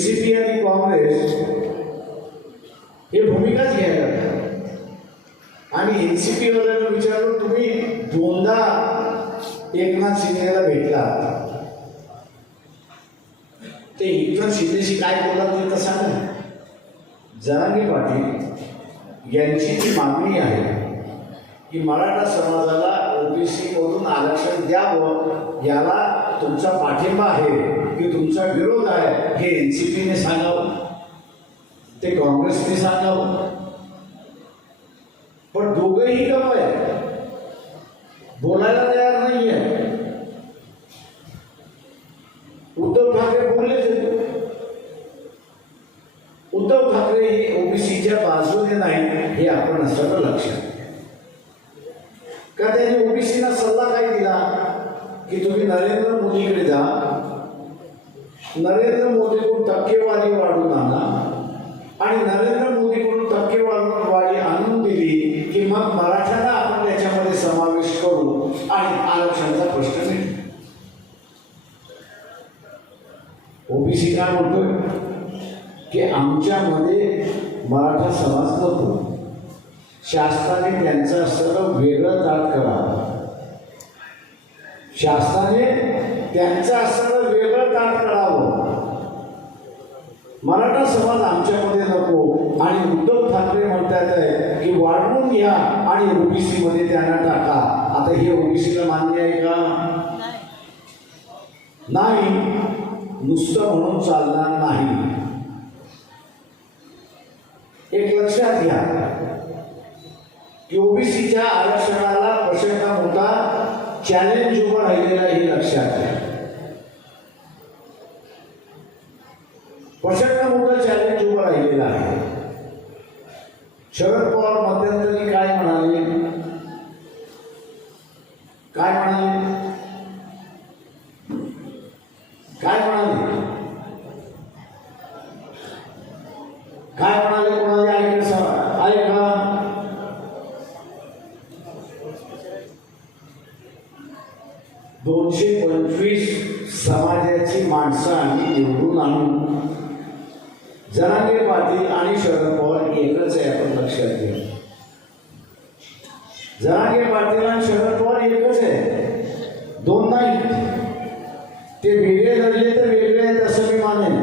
NCP आणि काँग्रेस हे भूमिकाच घ्यायला लागले. आणि एनसीपी वाल्यांना विचारलं तुम्ही दोनदा एकनाथ शिंदेला भेटला ते एकनाथ शिंदेशी काय बोलला ते तसा नाही जरांगी पाटील यांची जी मागणी आहे की मराठा समाजाला ओबीसी मधून आरक्षण द्यावं याला तुमचा पाठिंबा आहे की तुमचा विरोध आहे हे एन सी पीने सांगावं. ते काँग्रेसने सांगावं. पण दोघंही गप आहे बोलायला तयार नाहीये. उद्धव ठाकरे बोललेच उद्धव ठाकरे हे ओबीसीच्या बाजूने नाही हे आपण सगळं लक्षात घ्या. का त्यांनी ओबीसीला सल्ला काय की तुम्ही नरेंद्र मोदीकडे जा. नरेंद्र मोदीकडून टक्केवारी वाढून आणा. आणि नरेंद्र मोदीकडून टक्केवारी आणून दिली की मग मराठ्यांना आपण त्याच्यामध्ये समावेश करू आणि आरक्षणाचा प्रश्न नाही. ओबीसी काय म्हणतोय? की आमच्यामध्ये मराठा समाज नको शासनाने त्यांचं सर्व वेगळं दाट करा. शासनाने त्यांचं सगळं वेगळं ताण करावं मराठा समाज आमच्यामध्ये नको आणि उद्धव ठाकरे म्हणतात आहे की वाढवून घ्या आणि ओबीसी मध्ये त्यांना टाका. आता हे ओबीसीला मान्य आहे का? नाही. नुसतं म्हणून चालणार नाही. एक लक्षात घ्या की ओबीसीच्या आरक्षणाला प्रचंड मोठा चॅलेंज उभं राहिलेलं हे लक्षात आहे प्रचंड मोठं चॅलेंज उभं राहिलेलं आहे. शरद पवार मध्यंतरी काय म्हणाले? काय म्हणाले? काय म्हणाले? काय म्हणाले? दोनशे पंचवीस समाजाची माणसं आम्ही निवडून आणू. जरांगे पाटील आणि शरद पवार एकच आहे आपण लक्षात घ्या. जरांगे पाटील आणि शरद पवार एकच आहे. दोन नाही. ते वेगळे लढले तर वेगळे आहेत असं मी मानेन.